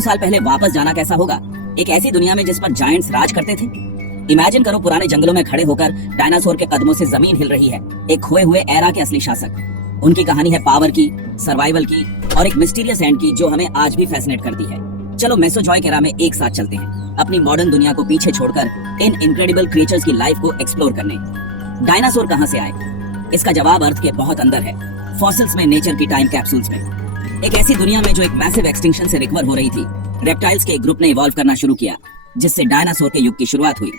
साल पहले वापस जाना कैसा होगा? एक ऐसी दुनिया में जिस पर जायंट्स राज करते थे। इमेजिन करो पुराने जंगलों में खड़े होकर डायनासोर के कदमों से जमीन हिल रही है। एक खोए हुए एरा के असली शासक। उनकी कहानी है पावर की, सर्वाइवल की और एक मिस्टीरियस एंड की जो हमें आज भी फैसिनेट करती है। चलो मेसोजॉइक एरा में एक साथ चलते हैं, अपनी मॉडर्न दुनिया को पीछे छोड़कर इन इनक्रेडिबल क्रिएचर्स की लाइफ को एक्सप्लोर करने। डायनासोर कहां से आए? इसका जवाब अर्थ के बहुत अंदर है, फॉसिल्स में, नेचर की टाइम कैप्सूल्स में। एक ऐसी दुनिया में जो एक मैसिव एक्सटिंक्शन से रिकवर हो रही थी, रेप्टाइल्स के एक ग्रुप ने इवॉल्व करना शुरू किया, जिससे डायनासोर के युग की शुरुआत हुई।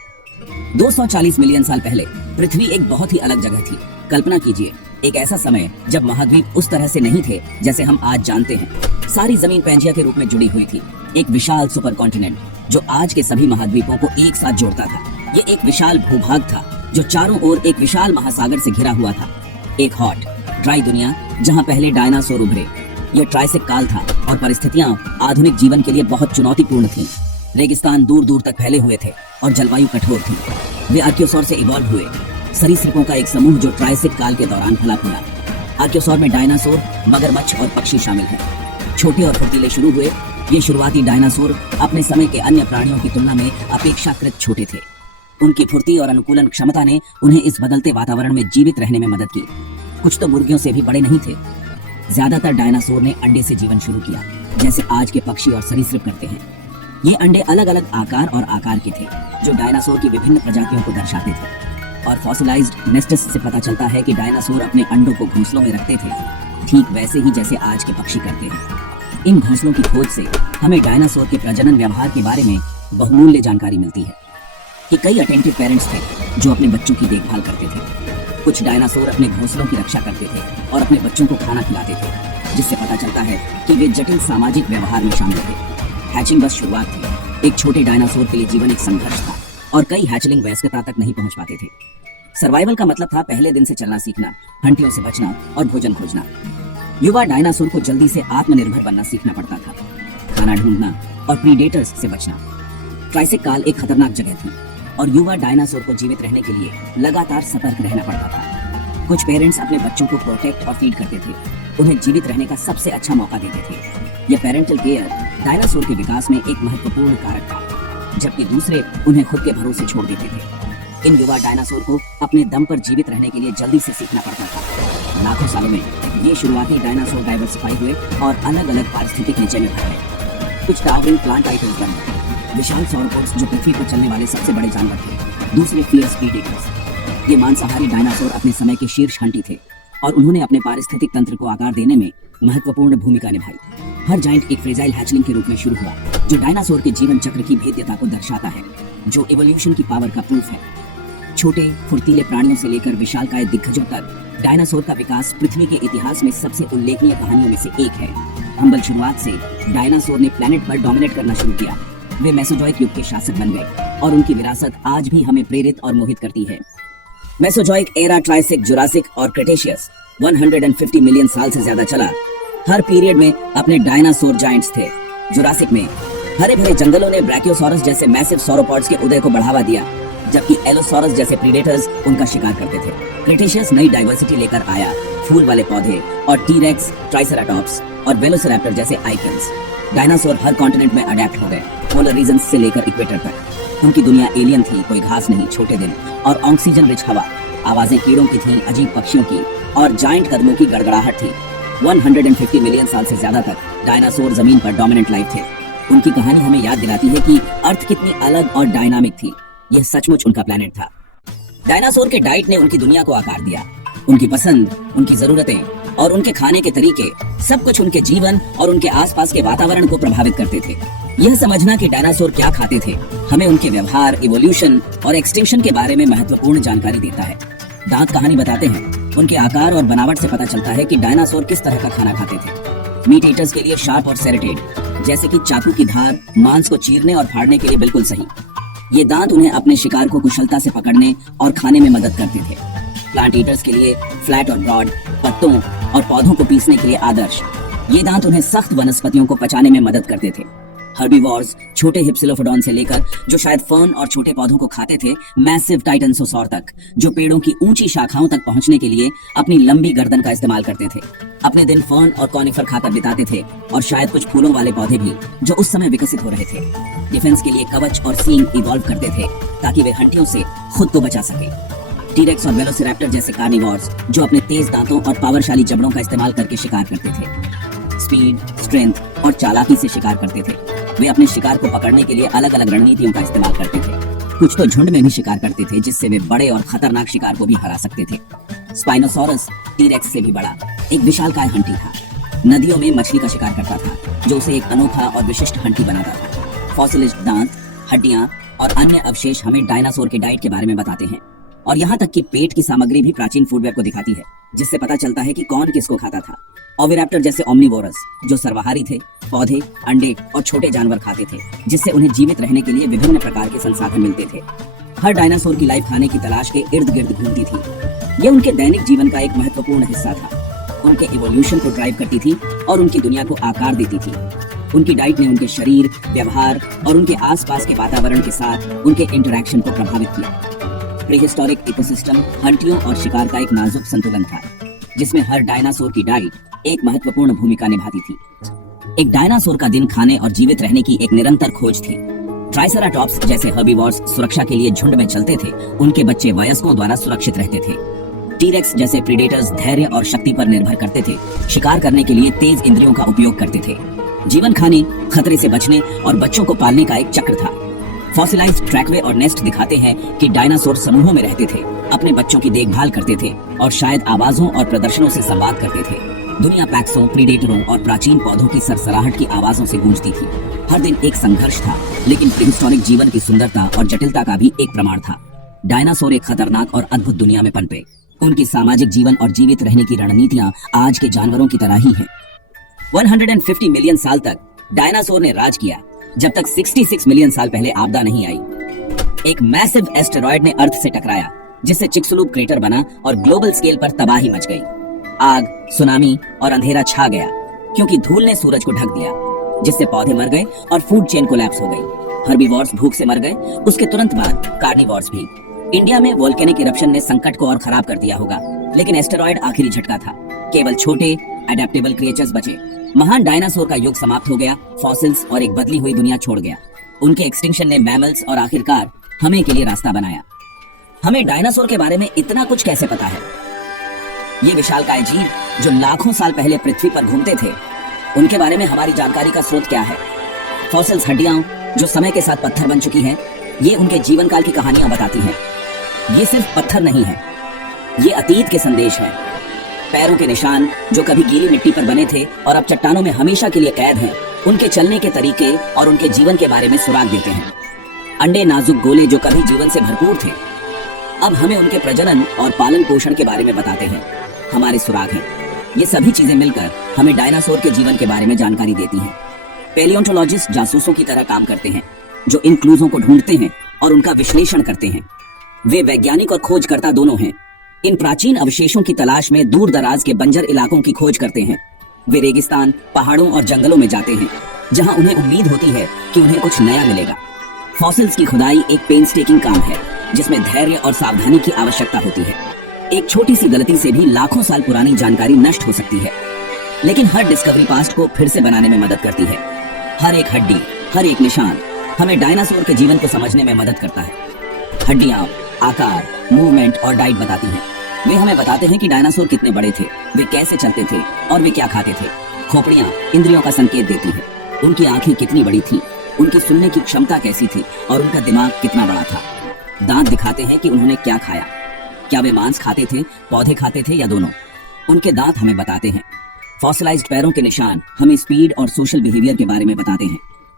240 मिलियन साल पहले पृथ्वी एक बहुत ही अलग जगह थी। कल्पना कीजिए, एक ऐसा समय जब महाद्वीप उस तरह से नहीं थे जैसे हम आज जानते हैं। सारी जमीन पैंजिया के रूप में जुड़ी हुई थी, एक विशाल सुपर कॉन्टिनेंट जो आज के सभी महाद्वीपों को एक साथ जोड़ता था। ये एक विशाल भूभाग था जो चारों ओर एक विशाल महासागर से घिरा हुआ था। एक हॉट ड्राई दुनिया जहाँ पहले डायनासोर उभरे। यह ट्राइसेक काल था और परिस्थितियां आधुनिक जीवन के लिए बहुत चुनौतीपूर्ण थीं। रेगिस्तान दूर दूर तक फैले हुए थे और जलवायु कठोर थी। वे आर्कियोसॉर से इवॉल्व हुए, सरीसृपों का एक समूह जो ट्राइसेक काल के दौरान फला फूला। आर्कियोसॉर में डायनासोर, मगरमच्छ और पक्षी शामिल हैं। छोटे और फुर्तीले शुरू हुए, ये शुरुआती डायनासोर अपने समय के अन्य प्राणियों की तुलना में अपेक्षाकृत छोटे थे। उनकी फुर्ती और अनुकूलन क्षमता ने उन्हें इस बदलते वातावरण में जीवित रहने में मदद की। कुछ तो मुर्गियों से भी बड़े नहीं थे। ज्यादातर डायनासोर ने अंडे से जीवन शुरू किया, जैसे आज के पक्षी और सरीसृप करते हैं। ये अंडे अलग अलग आकार और आकार के थे, जो डायनासोर की विभिन्न प्रजातियों को दर्शाते थे। और फॉसिलाइज्ड नेस्ट्स से पता चलता है कि डायनासोर अपने अंडों को घोंसलों में रखते थे, ठीक वैसे ही जैसे आज के पक्षी करते हैं। इन घोंसलों की खोज से हमें डायनासोर के प्रजनन व्यवहार के बारे में बहुमूल्य जानकारी मिलती है कि कई अटेंटिव पेरेंट्स थे जो अपने बच्चों की देखभाल करते थे। कुछ डायनासोर अपने घोंसलों की रक्षा करते थे और अपने बच्चों को खाना खिलाते थे, जिससे पता चलता है कि वे जटिल सामाजिक व्यवहार में शामिल थे। हैचिंग बस शुरुआत थी। एक छोटे डायनासोर के लिए जीवन एक संघर्ष था और कई हैचलिंग वयस्कता तक नहीं पहुंच पाते थे। सर्वाइवल का मतलब था पहले दिन से चलना सीखना, हंटियों से बचना और भोजन खोजना। युवा डायनासोर को जल्दी से आत्मनिर्भर बनना सीखना पड़ता था, खाना ढूंढना और प्रीडेटर्स से बचना। ट्राइसेक काल एक खतरनाक जगह थी और युवा डायनासोर को जीवित रहने के लिए लगातार सतर्क रहना पड़ता था। कुछ पेरेंट्स अपने बच्चों को प्रोटेक्ट और फीड करते थे, उन्हें जीवित रहने का सबसे अच्छा मौका देते थे। यह पेरेंटल केयर डायनासोर के विकास में एक महत्वपूर्ण कारक था, जबकि दूसरे उन्हें खुद के भरोसे छोड़ देते थे। इन युवा डायनासोर को अपने दम पर जीवित रहने के लिए जल्दी से सीखना पड़ता था। लाखों सालों में ये शुरुआती डायनासोर डाइवर्सिफाई हुए और अलग अलग पारिस्थितिक निचे में भर गए। कुछ टावरिंग प्लांट आइटम्स बने, विशाल सौरोपोड्स जो पृथ्वी पर चलने वाले सबसे बड़े जानवर थे। दूसरे फियर्स प्रीडेटर्स। ये मांसाहारी डायनासोर अपने समय के शीर्ष हंटी थे और उन्होंने अपने पारिस्थितिक तंत्र को आकार देने में महत्वपूर्ण भूमिका निभाई। हर जाइंट एक फ्रेजाइल हैचलिंग के रूप में शुरू हुआ, जो डायनासोर के जीवन चक्र की भेद्यता को दर्शाता है, जो इवोल्यूशन की पावर का प्रूफ है। छोटे फुर्तीले प्राणियों से लेकर विशालकाय दिग्गजों तक डायनासोर का विकास पृथ्वी के इतिहास में सबसे उल्लेखनीय कहानियों में से एक है। हम्बल शुरुआत से डायनासोर ने प्लेनेट पर डोमिनेट करना शुरू किया। वे मेसोजॉइक युग के शासक बन गए और उनकी विरासत आज भी हमें प्रेरित और मोहित करती है। मेसोजॉइक एरा, ट्राइसेक, जुरासिक और क्रेटेशियस 150 मिलियन साल से ज्यादा चला। हर पीरियड में अपने डायनासोर जायंट्स थे। जुरासिक में हरे भरे जंगलों ने ब्रैकियोसॉरस जैसे मैसिव सौरोपॉड्स के उदय को बढ़ावा दिया, जबकि एलोसॉरस जैसे प्रीडेटर्स उनका शिकार करते थे। क्रेटेशियस नई डाइवर्सिटी लेकर आया, फूल वाले पौधे और टीरेक्स, ट्राइसेराटॉप्स और वेलोसिरैप्टर जैसे आइकन्स। डायनासोर हर कॉन्टिनेंट में अडेप्ट हो गए, पोलर रीजन से लेकर इक्वेटर तक। उनकी दुनिया एलियन थी, कोई घास नहीं, छोटे दिन और ऑक्सीजन रिच हवा। आवाजें कीड़ों की थीं, अजीब पक्षियों की और जाइंट कदमों की गड़गड़ाहट थी। 150 मिलियन साल से ज्यादा तक डायनासोर जमीन पर डोमिनेंट लाइफ थे। उनकी कहानी हमें याद दिलाती है कि अर्थ कितनी अलग और डायनामिक थी। यह सचमुच उनका प्लेनेट था। डायनासोर के डाइट ने उनकी दुनिया को आकार दिया। उनकी पसंद, उनकी जरूरतें और उनके खाने के तरीके, सब कुछ उनके जीवन और उनके आसपास के वातावरण को प्रभावित करते थे। यह समझना कि डायनासोर क्या खाते थे हमें उनके व्यवहार, इवोल्यूशन और एक्सटिंक्शन के बारे में महत्वपूर्ण जानकारी देता है। दांत कहानी बताते हैं। उनके आकार और बनावट से पता चलता है कि डायनासोर किस तरह का खाना खाते थे। मीट ईटर्स के लिए शार्प और सेरेटेड, जैसे कि चाकू की धार मांस को चीरने और फाड़ने के लिए बिल्कुल सही। ये दांत उन्हें अपने शिकार को कुशलता से पकड़ने और खाने में मदद करते थे। प्लांट ईटर्स के लिए फ्लैट और ब्रॉड, पत्तों और पौधों को पीसने के लिए आदर्श। ये दांत उन्हें सख्त वनस्पतियों को पचाने में मदद करते थे। हर्बीवोर्स छोटे हिप्सिलोफोडॉन से लेकर जो शायद फर्न और छोटे पौधों को खाते थे, मैसिव टाइटनसोसॉर तक जो पेड़ों की ऊंची शाखाओं तक पहुंचने के लिए अपनी लंबी गर्दन का इस्तेमाल करते थे। अपने दिन फर्न और कॉनिफर खाकर बिताते थे और शायद कुछ फूलों वाले पौधे भी जो उस समय विकसित हो रहे थे। डिफेंस के लिए कवच और सींग इवॉल्व करते थे ताकि वे हंटियों से खुद को बचा सके। टीरेक्स और वेलोसिरैप्टर जैसे कार्निवोर्स जो अपने तेज दांतों और पावरशाली जबड़ों का इस्तेमाल करके शिकार करते थे। स्पीड, स्ट्रेंथ और चालाकी से शिकार करते थे। वे अपने शिकार को पकड़ने के लिए अलग अलग रणनीतियों का इस्तेमाल करते थे। कुछ तो झुंड में भी शिकार करते थे जिससे वे बड़े और खतरनाक शिकार को भी हरा सकते थे। स्पाइनोसॉरस टीरेक्स से भी बड़ा एक विशालकाय हंटी था। नदियों में मछली का शिकार करता था जो उसे एक अनोखा और विशिष्ट हंटी बनाता था। फॉसिलिज्ड दांत, हड्डियां और अन्य अवशेष हमें डायनासोर के डाइट के बारे में बताते हैं और यहाँ तक कि पेट की सामग्री भी प्राचीन फूडवेयर को दिखाती है, जिससे पता चलता है कि कौन किसको खाता था। ओविरैप्टर जैसे ओमनिवोरस जो सर्वाहारी थे, पौधे, अंडे और छोटे जानवर खाते थे, जिससे उन्हें जीवित रहने के लिए विभिन्न प्रकार के संसाधन मिलते थे। हर डायनासोर की लाइफ खाने की तलाश के इर्द गिर्द घूमती थी। ये उनके दैनिक जीवन का एक महत्वपूर्ण हिस्सा था। उनके इवोल्यूशन को ड्राइव करती थी और उनकी दुनिया को आकार देती थी। उनकी डाइट ने उनके शरीर, व्यवहार और उनके आसपास के वातावरण के साथ उनके इंटरैक्शन को प्रभावित किया। प्रीहिस्टोरिक इकोसिस्टम हंटियों और शिकार का एक नाजुक संतुलन था, जिसमें हर डायनासोर की डाइट एक महत्वपूर्ण भूमिका निभाती थी। एक डायनासोर का दिन खाने और जीवित रहने की एक निरंतर खोज थी। ट्राइसेराटॉप्स जैसे हर्बीवोर्स सुरक्षा के लिए झुंड में चलते थे, उनके बच्चे वयस्कों द्वारा सुरक्षित रहते थे। टीरेक्स जैसे प्रीडेटर्स धैर्य और शक्ति पर निर्भर करते थे, शिकार करने के लिए तेज इंद्रियों का उपयोग करते थे। जीवन खाने, खतरे से बचने और बच्चों को पालने का एक चक्र था। फॉसिलाइज्ड ट्रैकवे और नेस्ट दिखाते हैं कि डायनासोर समूहों में रहते थे, अपने बच्चों की देखभाल करते थे और शायद आवाजों और प्रदर्शनों से संवाद करते थे। दुनिया पैक्सों, प्रीडेटरों और प्राचीन पौधों की सरसराहट की आवाजों से गूंजती थी। हर दिन एक संघर्ष था, लेकिन प्रीहिस्टोरिक जीवन की सुंदरता और जटिलता का भी एक प्रमाण था। डायनासोर एक खतरनाक और अद्भुत दुनिया में पनपे। उनकी सामाजिक जीवन और जीवित रहने की रणनीतियां आज के जानवरों की तरह ही हैं। 150 मिलियन साल तक डायनासोर ने राज किया, जब तक 66 मिलियन साल पहले आपदा नहीं आई। एक मैसिव एस्टेरॉयड ने अर्थ से टकराया, जिससे चिक्सुलूप क्रेटर बना और ग्लोबल स्केल पर तबाही मच गई। आग, सुनामी और अंधेरा छा गया क्योंकि धूल ने सूरज को ढक दिया, जिससे पौधे मर गए और फूड चेन कोलैप्स हो गई। हर्बीवोर्स भूख से मर गए, उसके तुरंत बाद कार्निवोर्स भी। इंडिया में वोल्केनिक इरप्शन ने संकट को और खराब कर दिया होगा, लेकिन एस्टेरॉयड आखिरी झटका था। केवल छोटे एडेप्टेबल क्रिएचर्स बचे। महान डायनासोर का युग समाप्त हो गया, फॉसिल्स और एक बदली हुई दुनिया छोड़ गया। उनके एक्सटिंक्शन ने मैमल्स और आखिरकार हमें के लिए रास्ता बनाया। हमें डायनासोर के बारे में इतना कुछ कैसे पता है? ये विशालकाय जीव जो लाखों साल पहले पृथ्वी पर घूमते थे, उनके बारे में हमारी जानकारी का स्रोत क्या है? फॉसिल्स हड्डियां जो समय के साथ पत्थर बन चुकी हैं, ये उनके जीवन काल की कहानियां बताती हैं। ये सिर्फ पत्थर नहीं है, ये अतीत के संदेश हैं। पैरों के निशान जो कभी गीली मिट्टी पर बने थे और अब चट्टानों में हमेशा के लिए कैद हैं, उनके चलने के तरीके और उनके जीवन के बारे में सुराग देते हैं। अंडे नाजुक गोले जो कभी जीवन से भरपूर थे, अब हमें उनके प्रजनन और पालन पोषण के बारे में बताते हैं। हमारे सुराग हैं। ये सभी चीजें मिलकर हमें डायनासोर के जीवन के बारे में जानकारी देती हैं। पैलियोंटोलॉजिस्ट जासूसों की तरह काम करते हैं, जो इन क्लूजों को ढूंढते हैं और उनका विश्लेषण करते हैं। वे वैज्ञानिक और खोजकर्ता दोनों हैं। इन प्राचीन अवशेषों की तलाश में दूर दराज के बंजर इलाकों की खोज करते हैं। वे रेगिस्तान, पहाड़ों और जंगलों में जाते हैं, जहां उन्हें उम्मीद होती है कि उन्हें कुछ नया मिलेगा। फॉसिल्स की खुदाई एक पेनस्टेकिंग काम है, जिसमें धैर्य और सावधानी की आवश्यकता होती है। एक छोटी सी गलती से भी लाखों साल पुरानी जानकारी नष्ट हो सकती है, लेकिन हर डिस्कवरी पास्ट को फिर से बनाने में मदद करती है। हर एक हड्डी, हर एक निशान हमें डायनासोर के जीवन को समझने में मदद करता है। हड्डियां आकार, मूवमेंट और डाइट बताती हैं। वे हमें बताते हैं कि डायनासोर कितने बड़े थे, वे कैसे चलते थे और वे क्या खाते थे। खोपड़ियां इंद्रियों का संकेत देती हैं। उनकी आंखें कितनी बड़ी थीं, उनकी सुनने की क्षमता कैसी थी और उनका दिमाग कितना बड़ा था। दांत दिखाते हैं कि उन्होंने क्या खाया। क्या वे मांस खाते थे, पौधे खाते थे या दोनों? उनके दांत हमें बताते हैं। फॉसिलाइज्ड पैरों के निशान हमें स्पीड और सोशल बिहेवियर के बारे में बताते हैं।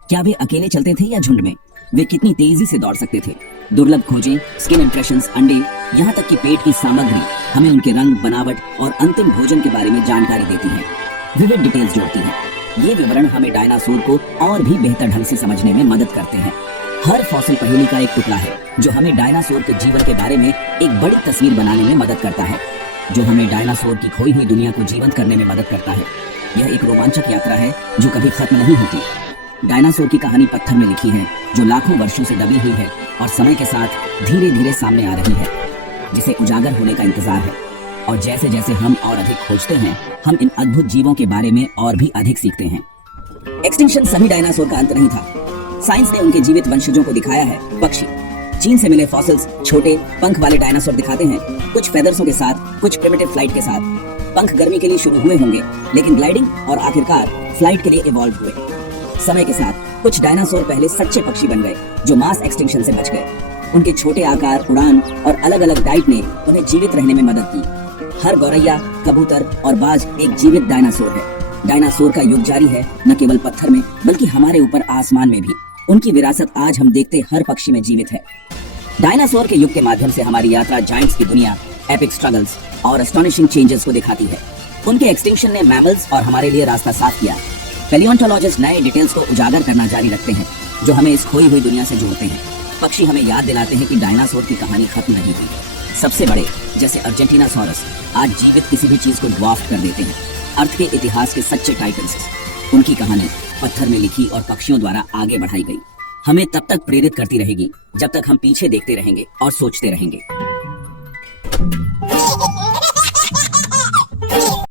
क्या वे अकेले चलते थे या झुंड में? वे कितनी तेजी से दौड़ सकते थे? दुर्लभ खोजें, स्किन इंप्रेशंस, अंडे, यहाँ तक कि पेट की सामग्री हमें उनके रंग, बनावट और अंतिम भोजन के बारे में जानकारी देती है। विविध डिटेल्स जोड़ती है। ये विवरण हमें डायनासोर को और भी बेहतर ढंग से समझने में मदद करते हैं। हर फॉसिल पहेली का एक टुकड़ा है जो हमें डायनासोर के जीवन के बारे में एक बड़ी तस्वीर बनाने में मदद करता है, जो हमें डायनासोर की खोई हुई दुनिया को जीवंत करने में मदद करता है। यह एक रोमांचक यात्रा है जो कभी खत्म नहीं होती। डायनासोर की कहानी पत्थर में लिखी है, जो लाखों वर्षों से दबी हुई है और समय के साथ धीरे धीरे सामने आ रही है, जिसे उजागर होने का इंतजार है। और जैसे जैसे हम और अधिक खोजते हैं, हम इन अद्भुत जीवों के बारे में और भी अधिक सीखते हैं। एक्सटिंक्शन सभी डायनासोर का अंत नहीं था। साइंस ने उनके जीवित वंशजों को दिखाया है। पक्षी चीन से मिले फॉसिल्स छोटे पंख वाले डायनासोर दिखाते हैं, कुछ फेदर्सों के साथ, कुछ प्रिमिटिव फ्लाइट के साथ। पंख गर्मी के लिए शुरू हुए होंगे, लेकिन ग्लाइडिंग और आखिरकार फ्लाइट के लिए इवॉल्व हुए। समय के साथ कुछ डायनासोर पहले सच्चे पक्षी बन गए, जो मास एक्सटिंक्शन से बच गए। उनके छोटे आकार, उड़ान और अलग अलग डाइट ने उन्हें जीवित रहने में मदद की। हर गौरैया, कबूतर और बाज एक जीवित डायनासोर है। डायनासोर का युग जारी है, न केवल पत्थर में बल्कि हमारे ऊपर आसमान में भी। उनकी विरासत आज हम देखते हर पक्षी में जीवित है। डायनासोर के युग के माध्यम से हमारी यात्रा जायंट्स की दुनिया, एपिक स्ट्रगल्स और एस्टोनिशिंग चेंजेस को दिखाती है। उनके एक्सटिंक्शन ने मैमल्स और हमारे लिए रास्ता साफ किया। पैलियोंटोलॉजिस्ट नए डिटेल्स को उजागर करना जारी रखते हैं, जो हमें इस खोई हुई दुनिया से जोड़ते हैं। पक्षी हमें याद दिलाते हैं कि डायनासोर की कहानी खत्म नहीं हुई। सबसे बड़े, जैसे अर्जेंटीनासॉरस, आज जीवित किसी भी चीज को ड्वार्फ कर देते हैं। अर्थ के इतिहास के सच्चे टाइटन्स। उनकी कहानी पत्थर में लिखी और पक्षियों द्वारा आगे बढ़ाई गई। हमें तब तक प्रेरित करती रहेगी जब तक हम पीछे देखते रहेंगे और सोचते रहेंगे।